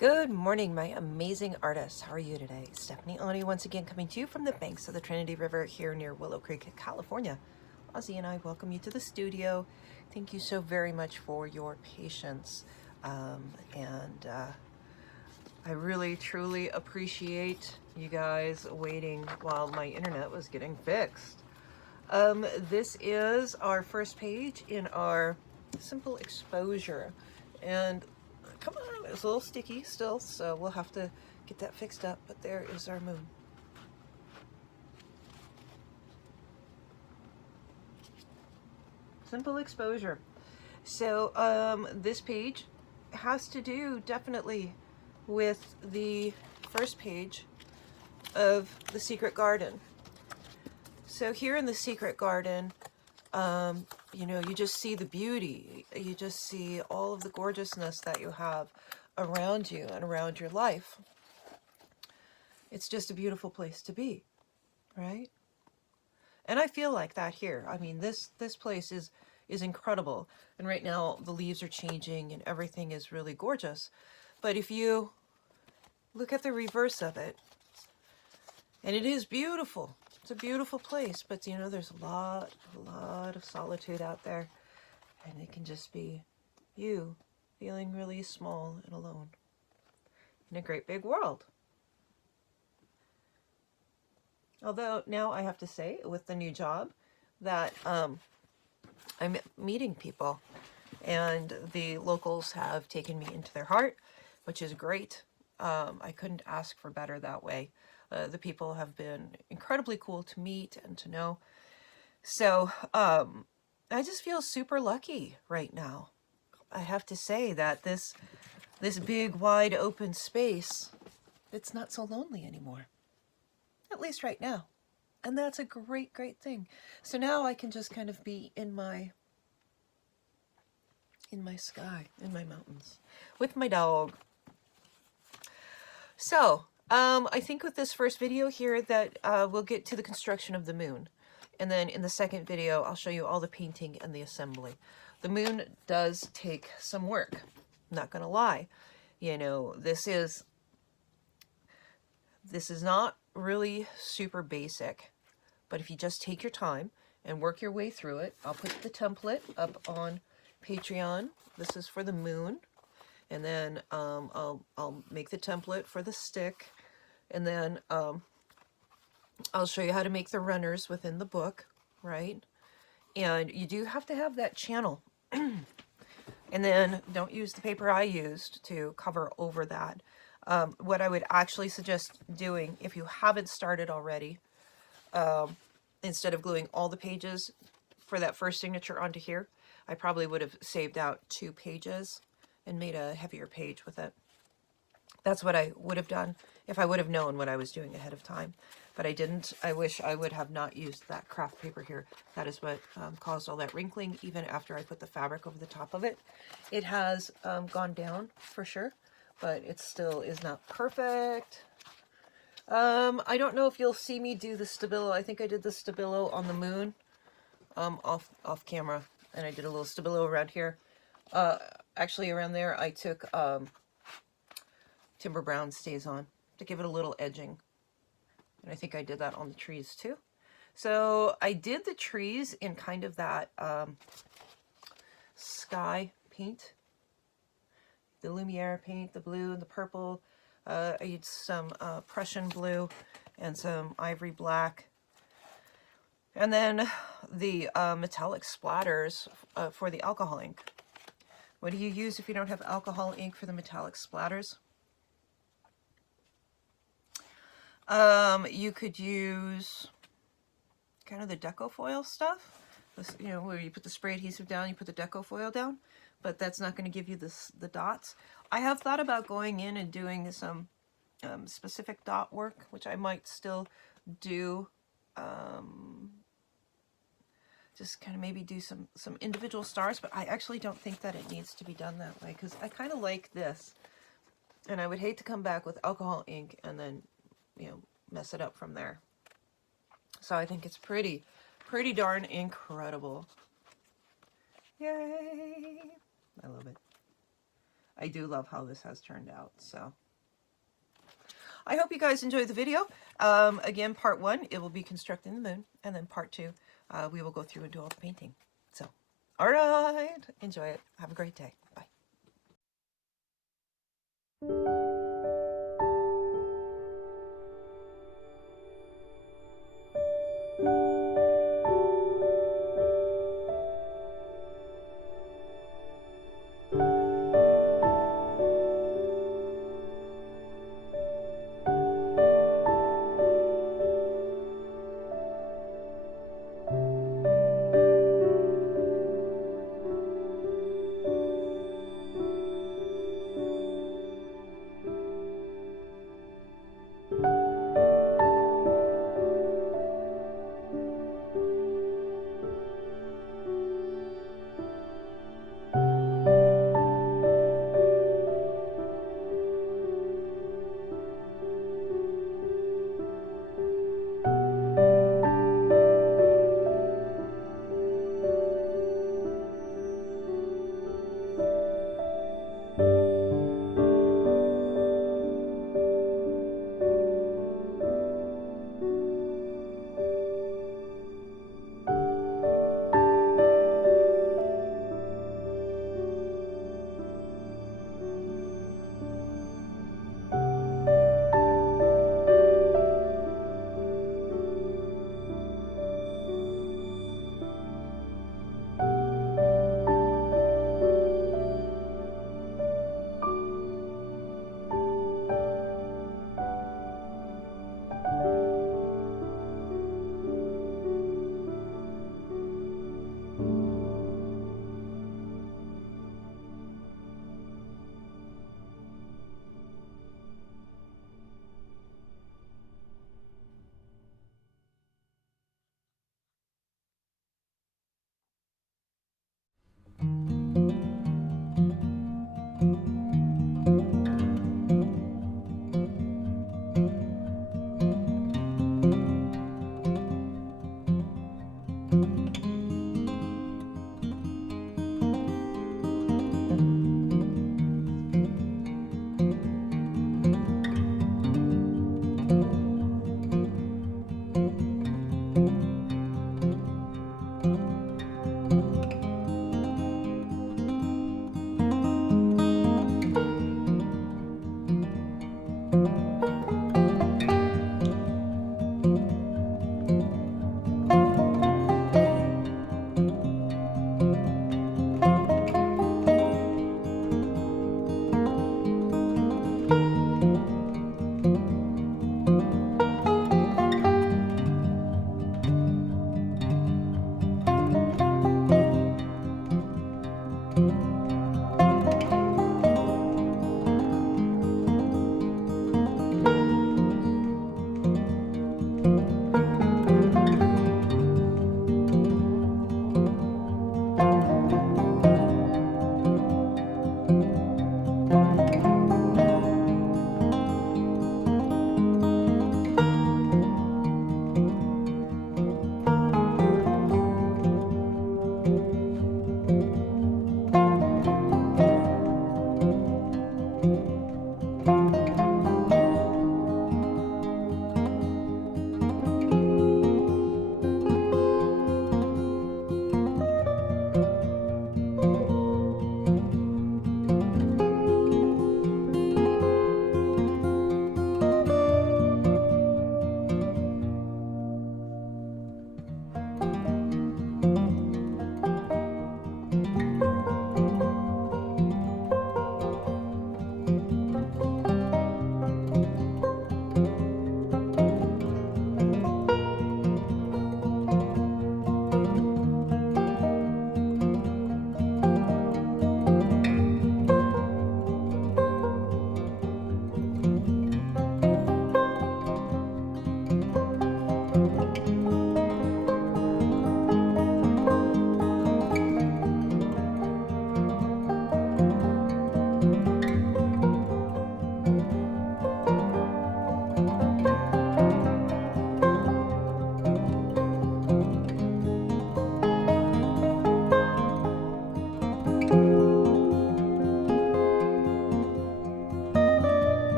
Good morning, my amazing artists. How are you today? Stephanie Aune once again coming to you from the banks of the Trinity River here near Willow Creek, California. Ozzy and I welcome you to the studio. Thank you so very much for your patience. I really, truly appreciate you guys waiting while my internet was getting fixed. This is our first page in our simple exposure. And come on, it's a little sticky still, so we'll have to get that fixed up, but there is our moon. Simple exposure. So this page has to do definitely with the first page of the Secret Garden. So here in the Secret Garden, you know, you just see the beauty. You just see all of the gorgeousness that you have around you and around your life. It's just a beautiful place to be, right? And I feel like that here. I mean, this place is incredible. And right now the leaves are changing and everything is really gorgeous. But if you look at the reverse of it, and it is beautiful. It's a beautiful place, but you know, there's a lot of solitude out there, and it can just be you feeling really small and alone in a great big world. Although now I have to say, with the new job, that I'm meeting people, and the locals have taken me into their heart, which is great. I couldn't ask for better that way. The people have been incredibly cool to meet and to know. So I just feel super lucky right now. I have to say that this big, wide open space, it's not so lonely anymore. At least right now. And that's a great, great thing. So now I can just kind of be in my sky, in my mountains, with my dog. So I think with this first video here that we'll get to the construction of the moon. And then in the second video, I'll show you all the painting and the assembly. The moon does take some work, not gonna lie. You know, this is not really super basic, but if you just take your time and work your way through it, I'll put the template up on Patreon. This is for the moon. And then I'll make the template for the stick. And then I'll show you how to make the runners within the book, right? And you do have to have that channel. And then don't use the paper I used to cover over that. What I would actually suggest doing, if you haven't started already, instead of gluing all the pages for that first signature onto here, I probably would have saved out 2 pages and made a heavier page with it. That's what I would have done if I would have known what I was doing ahead of time. But I didn't. I wish I would have not used that craft paper here. That is what caused all that wrinkling, even after I put the fabric over the top of it. It has gone down for sure, but it still is not perfect. I don't know if you'll see me do the stabilo. I think I did the stabilo on the moon off camera, and I did a little stabilo around here. Actually, around there, I took Timber Brown Stays On to give it a little edging. And I think I did that on the trees too. So I did the trees in kind of that sky paint. The Lumiere paint, the blue and the purple. I used some Prussian blue and some ivory black. And then the metallic splatters for the alcohol ink. What do you use if you don't have alcohol ink for the metallic splatters? You could use kind of the deco foil stuff. This, you know, where you put the spray adhesive down, you put the deco foil down, but that's not going to give you the dots. I have thought about going in and doing some specific dot work, which I might still do. Just kind of maybe do some individual stars, but I actually don't think that it needs to be done that way, because I kind of like this, and I would hate to come back with alcohol ink and then, you know, mess it up from there. So I think it's pretty darn incredible. Yay! I love it. I do love how this has turned out. So I hope you guys enjoyed the video. Again, part 1, it will be constructing the moon. And then part 2, we will go through and do all the painting. So, all right. Enjoy it. Have a great day. Bye.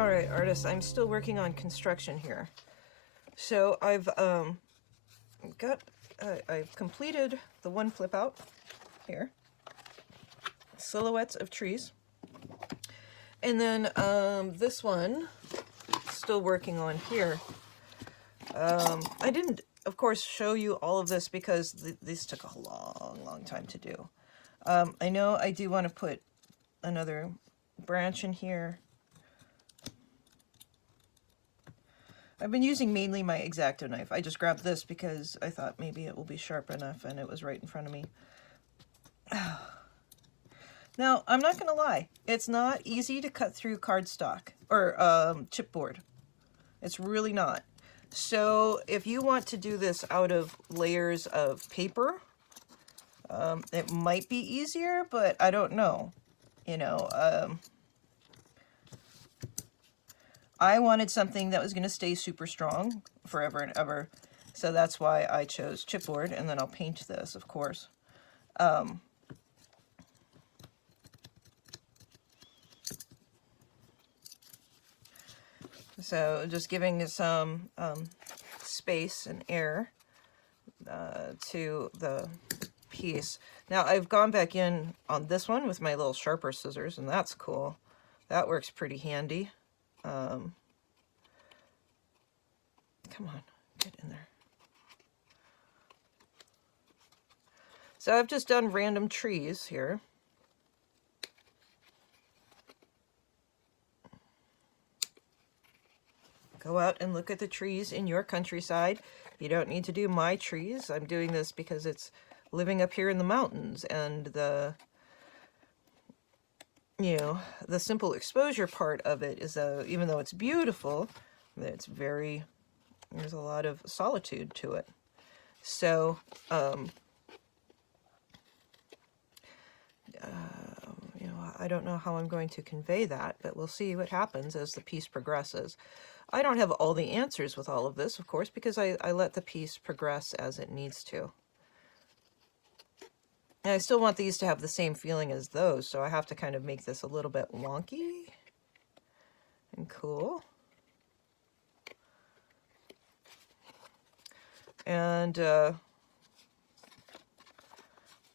Alright, artists, I'm still working on construction here. So I've completed the one flip out here, silhouettes of trees, and then this one, still working on here. I didn't, of course, show you all of this because these took a long time to do. I know I do want to put another branch in here. I've been using mainly my X-Acto knife. I just grabbed this because I thought maybe it will be sharp enough, and it was right in front of me. Now, I'm not going to lie. It's not easy to cut through cardstock or chipboard. It's really not. So if you want to do this out of layers of paper, it might be easier, but I don't know. You know, I wanted something that was going to stay super strong forever and ever. So that's why I chose chipboard, and then I'll paint this, of course. So just giving some space and air to the piece. Now I've gone back in on this one with my little sharper scissors, and that's cool. That works pretty handy. Come on, get in there. So I've just done random trees here. Go out and look at the trees in your countryside. You don't need to do my trees. I'm doing this because it's living up here in the mountains, and the, you know, the simple exposure part of it is, even though it's beautiful, it's very, there's a lot of solitude to it. So, you know, I don't know how I'm going to convey that, but we'll see what happens as the piece progresses. I don't have all the answers with all of this, of course, because I let the piece progress as it needs to. And I still want these to have the same feeling as those, so I have to kind of make this a little bit wonky and cool. And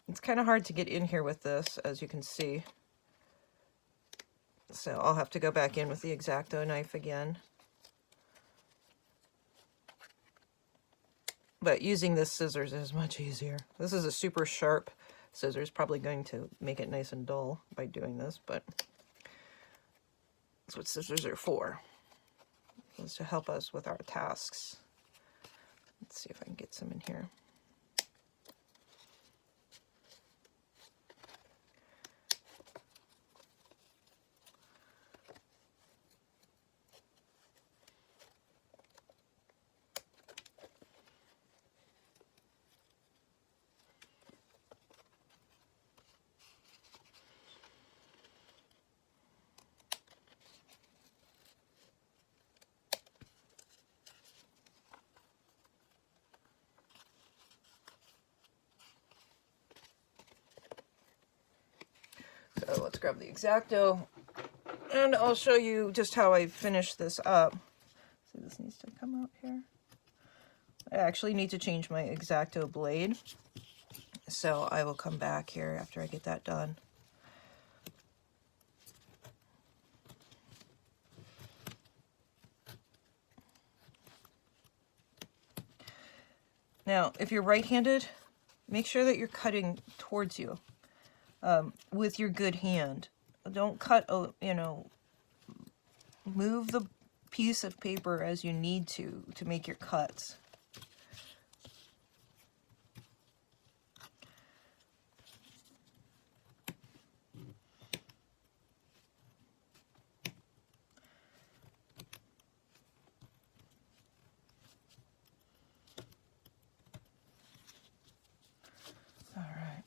it's kind of hard to get in here with this, as you can see. So I'll have to go back in with the X-Acto knife again. But using this scissors is much easier. This is a super sharp scissors, probably going to make it nice and dull by doing this, but that's what scissors are for. It's to help us with our tasks. Let's see if I can get some in here. So let's grab the X-Acto, and I'll show you just how I finish this up. So this needs to come out here. I actually need to change my X-Acto blade, so I will come back here after I get that done. Now, if you're right-handed, make sure that you're cutting towards you with your good hand. Don't cut, you know, move the piece of paper as you need to make your cuts. All right.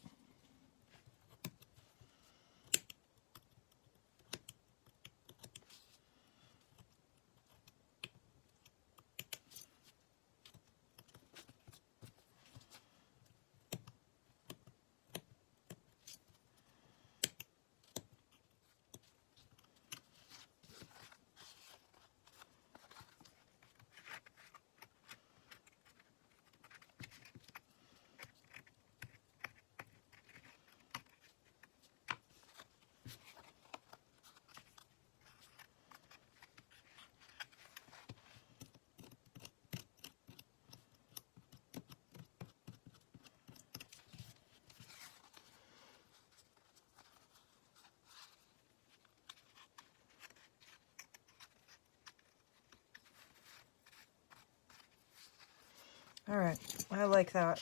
All right, I like that.